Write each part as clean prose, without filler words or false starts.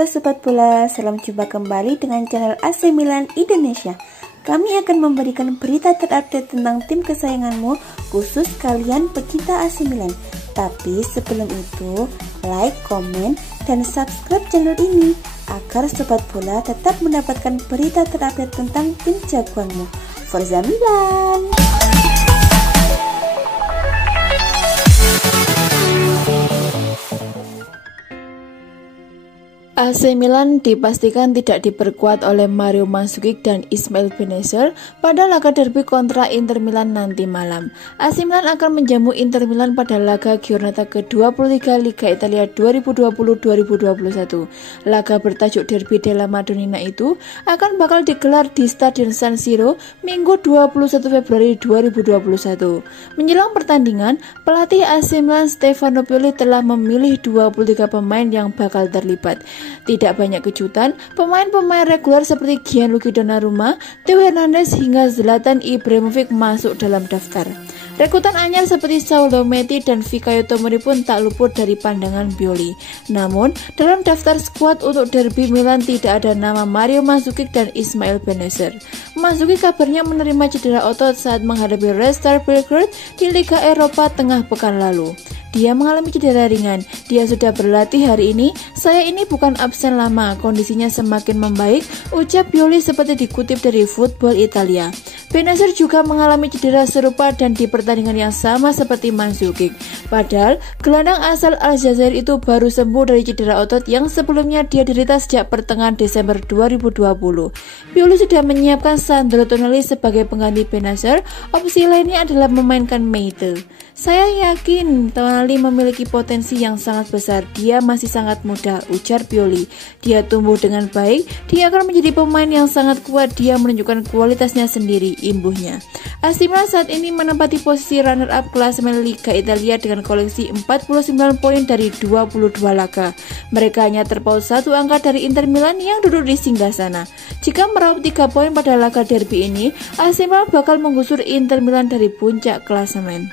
Halo Sobat Bola, salam jumpa kembali dengan channel AC Milan Indonesia. Kami akan memberikan berita terupdate tentang tim kesayanganmu, khusus kalian pecinta AC Milan. Tapi sebelum itu, like, komen, dan subscribe channel ini agar Sobat Bola tetap mendapatkan berita terupdate tentang tim jagoanmu. Forza Milan! AC Milan dipastikan tidak diperkuat oleh Mario Mandzukic dan Ismail Bennacer pada laga derby kontra Inter Milan nanti malam. AC Milan akan menjamu Inter Milan pada laga Giornata ke-23 Liga Italia 2020-2021. Laga bertajuk Derby della Madonnina itu akan bakal digelar di Stadion San Siro Minggu 21 Februari 2021. Menjelang pertandingan, pelatih AC Milan Stefano Pioli telah memilih 23 pemain yang bakal terlibat. Tidak banyak kejutan, pemain-pemain reguler seperti Gianluigi Donnarumma, Theo Hernandez hingga Zlatan Ibrahimovic masuk dalam daftar. Rekrutan anyar seperti Saul Dometi dan Fikayo Tomori pun tak luput dari pandangan Pioli. Namun, dalam daftar skuad untuk derby Milan tidak ada nama Mario Mandzukic dan Ismail Bennacer. Mandzukic kabarnya menerima cedera otot saat menghadapi Red Star Belgrade di Liga Eropa tengah pekan lalu. Dia mengalami cedera ringan. Dia sudah berlatih hari ini. Saya ini bukan absen lama, kondisinya semakin membaik, ucap Pioli seperti dikutip dari Football Italia. Bennacer juga mengalami cedera serupa dan di pertandingan yang sama seperti Mandzukic. Padahal, gelandang asal Aljazair itu baru sembuh dari cedera otot yang sebelumnya dia derita sejak pertengahan Desember 2020. Pioli sudah menyiapkan Sandro Tonali sebagai pengganti Bennacer. Opsi lainnya adalah memainkan Meite. Saya yakin Tonali memiliki potensi yang sangat besar. Dia masih sangat muda, ujar Pioli. Dia tumbuh dengan baik, dia akan menjadi pemain yang sangat kuat, dia menunjukkan kualitasnya sendiri, imbuhnya. AC Milan saat ini menempati posisi runner-up klasemen Liga Italia dengan koleksi 49 poin dari 22 laga. Mereka hanya terpaut satu angka dari Inter Milan yang duduk di singgasana. Jika meraup 3 poin pada laga derby ini, AC Milan bakal menggusur Inter Milan dari puncak klasemen.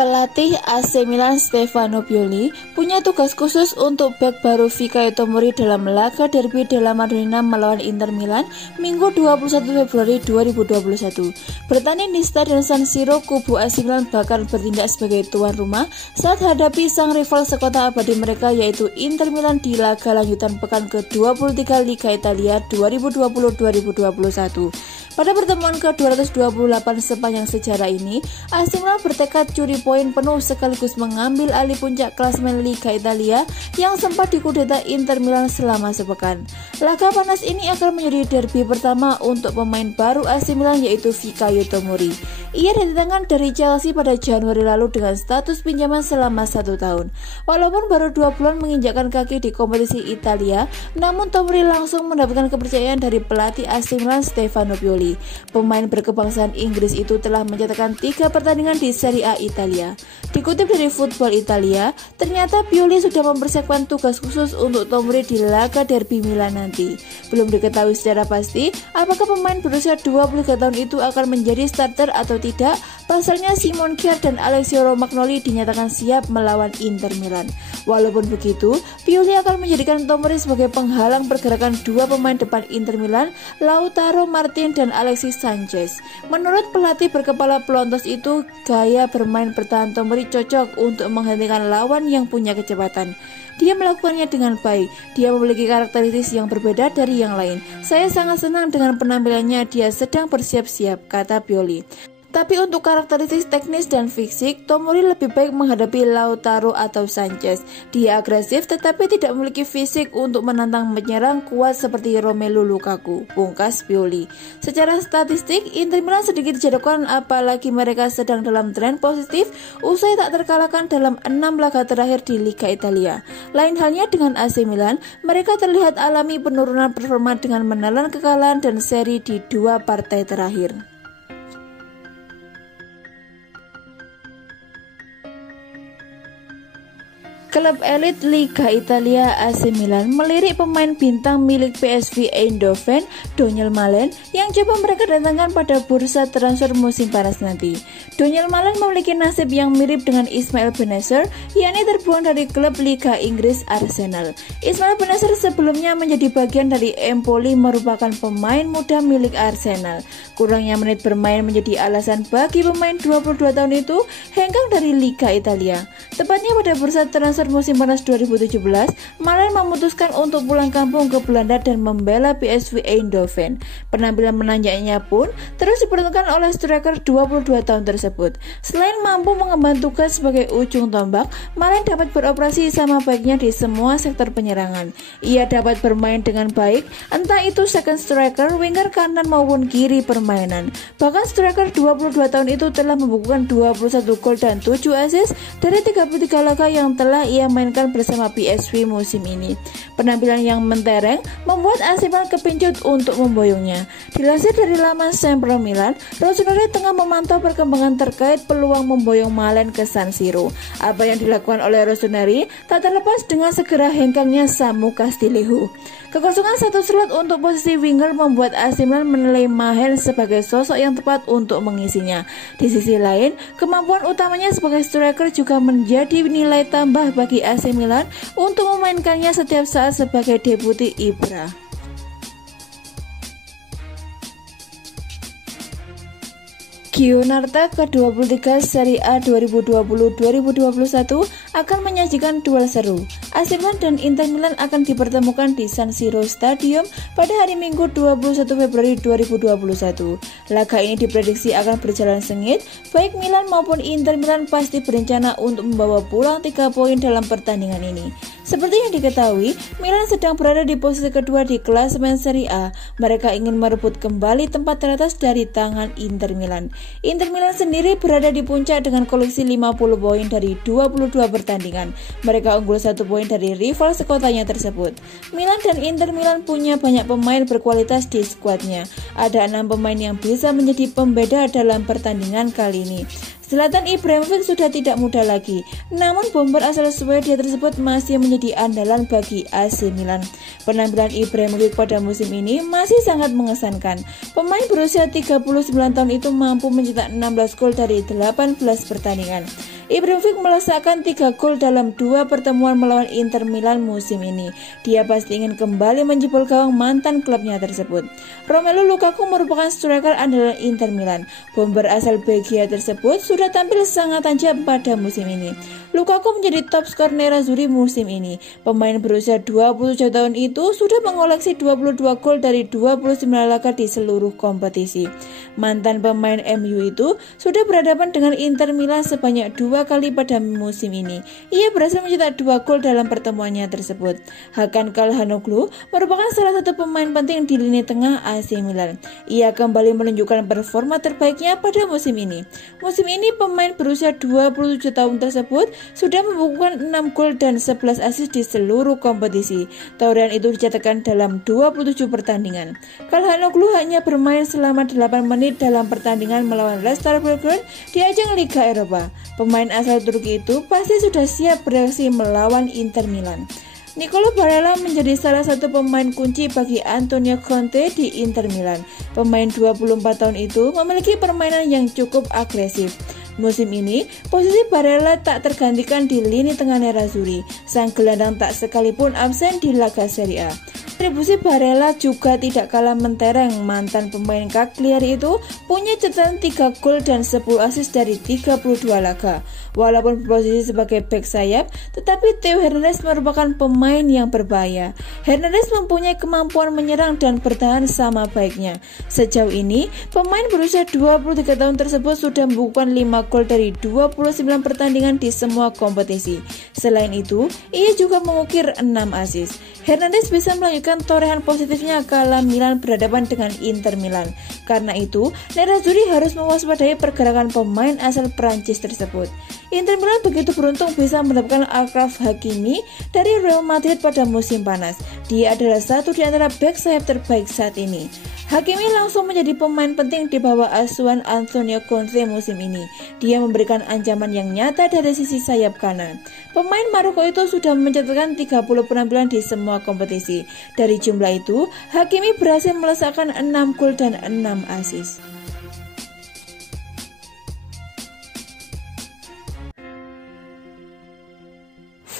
Pelatih AC Milan Stefano Pioli punya tugas khusus untuk bek baru Fikayo Tomori dalam laga derby della Madonnina melawan Inter Milan Minggu 21 Februari 2021. Bertanding di Stadion San Siro, kubu AC Milan bakal bertindak sebagai tuan rumah saat hadapi sang rival sekota abadi mereka yaitu Inter Milan di laga lanjutan pekan ke-23 Liga Italia 2020-2021. Pada pertemuan ke-228 sepanjang sejarah ini, AC Milan bertekad curi poin penuh sekaligus mengambil alih puncak klasemen Liga Italia yang sempat dikudeta Inter Milan selama sepekan. Laga panas ini akan menjadi derby pertama untuk pemain baru AC Milan yaitu Fikayo Tomori. Ia didatangkan dari Chelsea pada Januari lalu dengan status pinjaman selama 1 tahun. Walaupun baru 2 bulan menginjakkan kaki di kompetisi Italia, namun Tomori langsung mendapatkan kepercayaan dari pelatih AC Milan Stefano Pioli. Pemain berkebangsaan Inggris itu telah mencatatkan 3 pertandingan di Serie A Italia. Dikutip dari Football Italia, ternyata Pioli sudah mempersiapkan tugas khusus untuk Tomori di laga derby Milan nanti. Belum diketahui secara pasti apakah pemain berusia 23 tahun itu akan menjadi starter atau tidak. Pasalnya Simon Kjaer dan Alessio Romagnoli dinyatakan siap melawan Inter Milan. Walaupun begitu, Pioli akan menjadikan Tomori sebagai penghalang pergerakan 2 pemain depan Inter Milan, Lautaro Martinez dan Alexis Sanchez. Menurut pelatih berkepala pelontos itu, gaya bermain bertahan Tomori cocok untuk menghentikan lawan yang punya kecepatan. Dia melakukannya dengan baik. Dia memiliki karakteristik yang berbeda dari yang lain. Saya sangat senang dengan penampilannya. Dia sedang bersiap-siap, kata Pioli. Tapi untuk karakteristik teknis dan fisik, Tomori lebih baik menghadapi Lautaro atau Sanchez. Dia agresif tetapi tidak memiliki fisik untuk menantang penyerang kuat seperti Romelu Lukaku, pungkas Pioli. Secara statistik, Inter Milan sedikit dijadwalkan apalagi mereka sedang dalam tren positif usai tak terkalahkan dalam 6 laga terakhir di Liga Italia. Lain halnya dengan AC Milan, mereka terlihat alami penurunan performa dengan menelan kekalahan dan seri di 2 partai terakhir. Klub elit Liga Italia AC Milan melirik pemain bintang milik PSV Eindhoven, Donyell Malen, yang coba mereka datangkan pada bursa transfer musim panas nanti. Donyell Malen memiliki nasib yang mirip dengan Ismail Bennacer, yakni terbuang dari klub Liga Inggris Arsenal. Ismail Bennacer sebelumnya menjadi bagian dari Empoli, merupakan pemain muda milik Arsenal. Kurangnya menit bermain menjadi alasan bagi pemain 22 tahun itu hengkang dari Liga Italia. Tepatnya pada bursa transfer musim panas 2017, Malen memutuskan untuk pulang kampung ke Belanda dan membela PSV Eindhoven. Penampilan menanjaknya pun terus diperuntukkan oleh striker 22 tahun tersebut. Selain mampu mengemban tugas sebagai ujung tombak, Malen dapat beroperasi sama baiknya di semua sektor penyerangan. Ia dapat bermain dengan baik, entah itu second striker, winger kanan maupun kiri permainan. Bahkan striker 22 tahun itu telah membukukan 21 gol dan 7 assist dari 33 laga yang telah ia mainkan bersama PSV musim ini. Penampilan yang mentereng membuat AC Milan kepincut untuk memboyongnya. Dilansir dari laman Sempre Milan, Rossoneri tengah memantau perkembangan terkait peluang memboyong Malen ke San Siro. Apa yang dilakukan oleh Rossoneri tak terlepas dengan segera hengkangnya Samu Castillejo. Kekosongan satu slot untuk posisi winger membuat AC Milan menilai Malen sebagai sosok yang tepat untuk mengisinya. Di sisi lain, kemampuan utamanya sebagai striker juga menjadi nilai tambah bagi AC Milan untuk memainkannya setiap saat sebagai deputi Ibra. Giornata ke-23 Serie A 2020-2021 akan menyajikan duel seru. AC Milan dan Inter Milan akan dipertemukan di San Siro Stadium pada hari Minggu 21 Februari 2021. Laga ini diprediksi akan berjalan sengit, baik Milan maupun Inter Milan pasti berencana untuk membawa pulang 3 poin dalam pertandingan ini. Seperti yang diketahui, Milan sedang berada di posisi kedua di klasemen Serie A. Mereka ingin merebut kembali tempat teratas dari tangan Inter Milan. Inter Milan sendiri berada di puncak dengan koleksi 50 poin dari 22 pertandingan. Mereka unggul 1 poin dari rival sekotanya tersebut. Milan dan Inter Milan punya banyak pemain berkualitas di skuadnya. Ada 6 pemain yang bisa menjadi pembeda dalam pertandingan kali ini. Zlatan Ibrahimovic sudah tidak muda lagi, namun bomber asal Swedia tersebut masih menjadi andalan bagi AC Milan. Penampilan Ibrahimovic pada musim ini masih sangat mengesankan. Pemain berusia 39 tahun itu mampu mencetak 16 gol dari 18 pertandingan. Ibrahimovic melesakkan 3 gol dalam 2 pertemuan melawan Inter Milan musim ini. Dia pasti ingin kembali menjebol gawang mantan klubnya tersebut. Romelu Lukaku merupakan striker andalan Inter Milan. Bomber asal Belgia tersebut sudah tampil sangat tajam pada musim ini. Lukaku menjadi top skor Nerazzurri musim ini. Pemain berusia 27 tahun itu sudah mengoleksi 22 gol dari 29 laga di seluruh kompetisi. Mantan pemain MU itu sudah berhadapan dengan Inter Milan sebanyak 2 kali pada musim ini. Ia berhasil mencetak 2 gol dalam pertemuannya tersebut. Hakan Calhanoglu merupakan salah satu pemain penting di lini tengah AC Milan. Ia kembali menunjukkan performa terbaiknya pada musim ini. Musim ini pemain berusia 27 tahun tersebut sudah membukukan 6 gol dan 11 assist di seluruh kompetisi. Tauran itu dicatatkan dalam 27 pertandingan. Calhanoglu hanya bermain selama 8 menit dalam pertandingan melawan Leicester Belgrade di ajang Liga Eropa. Pemain asal Turki itu pasti sudah siap bereaksi melawan Inter Milan. Nicolo Barella menjadi salah satu pemain kunci bagi Antonio Conte di Inter Milan. Pemain 24 tahun itu memiliki permainan yang cukup agresif. Musim ini, posisi Barella tak tergantikan di lini tengah Nerazzurri. Sang gelandang tak sekalipun absen di laga Serie A. Kontribusi Barella juga tidak kalah mentereng. Mantan pemain Cagliari itu punya catatan 3 gol dan 10 assist dari 32 laga. Walaupun berposisi sebagai bek sayap, tetapi Theo Hernandez merupakan pemain yang berbahaya. Hernandez mempunyai kemampuan menyerang dan bertahan sama baiknya. Sejauh ini, pemain berusia 23 tahun tersebut sudah membukukan 5 gol dari 29 pertandingan di semua kompetisi. Selain itu, ia juga mengukir 6 assist. Hernandez bisa melanjutkan torehan positifnya kala Milan berhadapan dengan Inter Milan. Karena itu, Nerazzurri harus mewaspadai pergerakan pemain asal Prancis tersebut. Inter Milan begitu beruntung bisa mendapatkan Achraf Hakimi dari Real Madrid pada musim panas. Dia adalah satu di antara bek sayap terbaik saat ini. Hakimi langsung menjadi pemain penting di bawah asuhan Antonio Conte musim ini. Dia memberikan ancaman yang nyata dari sisi sayap kanan. Pemain Maroko itu sudah mencatatkan 30 penampilan di semua kompetisi. Dari jumlah itu, Hakimi berhasil melesakkan 6 gol dan 6 assist.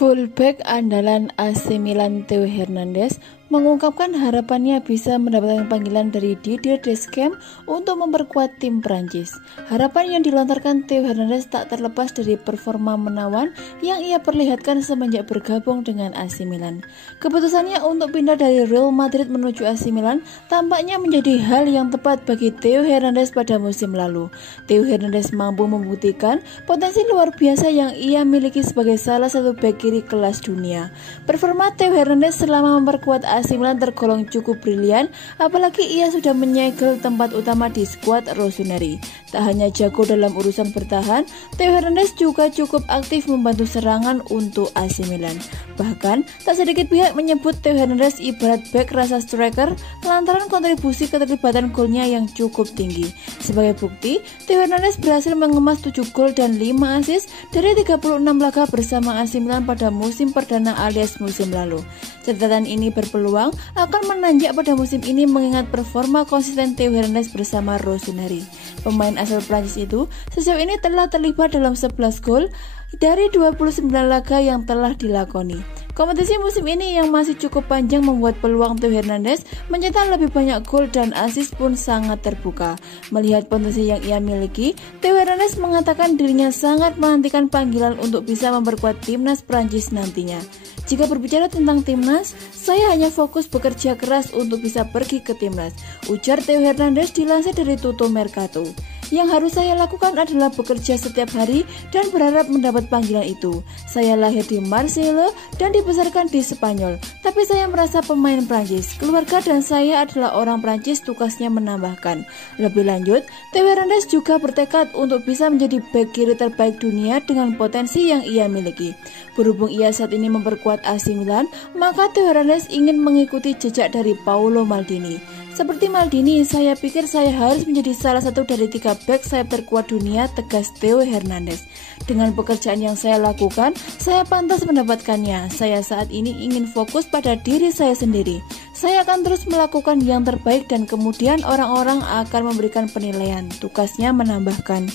Fullback andalan AC Milan Theo Hernandez mengungkapkan harapannya bisa mendapatkan panggilan dari Didier Deschamps untuk memperkuat tim Prancis. Harapan yang dilontarkan Theo Hernandez tak terlepas dari performa menawan yang ia perlihatkan semenjak bergabung dengan AC Milan. Keputusannya untuk pindah dari Real Madrid menuju AC Milan tampaknya menjadi hal yang tepat bagi Theo Hernandez pada musim lalu. Theo Hernandez mampu membuktikan potensi luar biasa yang ia miliki sebagai salah satu bek kiri kelas dunia. Performa Theo Hernandez selama memperkuat AC Milan tergolong cukup brilian, apalagi ia sudah menyegel tempat utama di skuad rossoneri. Tak hanya jago dalam urusan bertahan, Theo Hernandez juga cukup aktif membantu serangan untuk AC Milan. Bahkan, tak sedikit pihak menyebut Theo Hernandez ibarat bek rasa striker lantaran kontribusi keterlibatan golnya yang cukup tinggi. Sebagai bukti, Theo Hernandez berhasil mengemas 7 gol dan 5 assist dari 36 laga bersama AC Milan pada musim perdana alias musim lalu. Catatan ini berpeluang akan menanjak pada musim ini mengingat performa konsisten Theo Hernandez bersama rossoneri. Pemain asal Prancis itu sejauh ini telah terlibat dalam 11 gol dari 29 laga yang telah dilakoni. Kompetisi musim ini yang masih cukup panjang membuat peluang Theo Hernandez mencetak lebih banyak gol dan assist pun sangat terbuka. Melihat potensi yang ia miliki, Theo Hernandez mengatakan dirinya sangat menantikan panggilan untuk bisa memperkuat timnas Prancis nantinya. Jika berbicara tentang timnas, saya hanya fokus bekerja keras untuk bisa pergi ke timnas, ujar Theo Hernandez dilansir dari Tutto Mercato. Yang harus saya lakukan adalah bekerja setiap hari dan berharap mendapat panggilan itu. Saya lahir di Marseille dan dibesarkan di Spanyol, tapi saya merasa pemain Prancis. Keluarga dan saya adalah orang Prancis, tugasnya menambahkan. Lebih lanjut, Theo Hernandez juga bertekad untuk bisa menjadi bek kiri terbaik dunia dengan potensi yang ia miliki. Berhubung ia saat ini memperkuat AC Milan, maka Theo Hernandez ingin mengikuti jejak dari Paolo Maldini. Seperti Maldini, saya pikir saya harus menjadi salah satu dari 3 bek sayap terkuat dunia, tegas Theo Hernandez. Dengan pekerjaan yang saya lakukan, saya pantas mendapatkannya. Saya saat ini ingin fokus pada diri saya sendiri. Saya akan terus melakukan yang terbaik dan kemudian orang-orang akan memberikan penilaian, tugasnya menambahkan.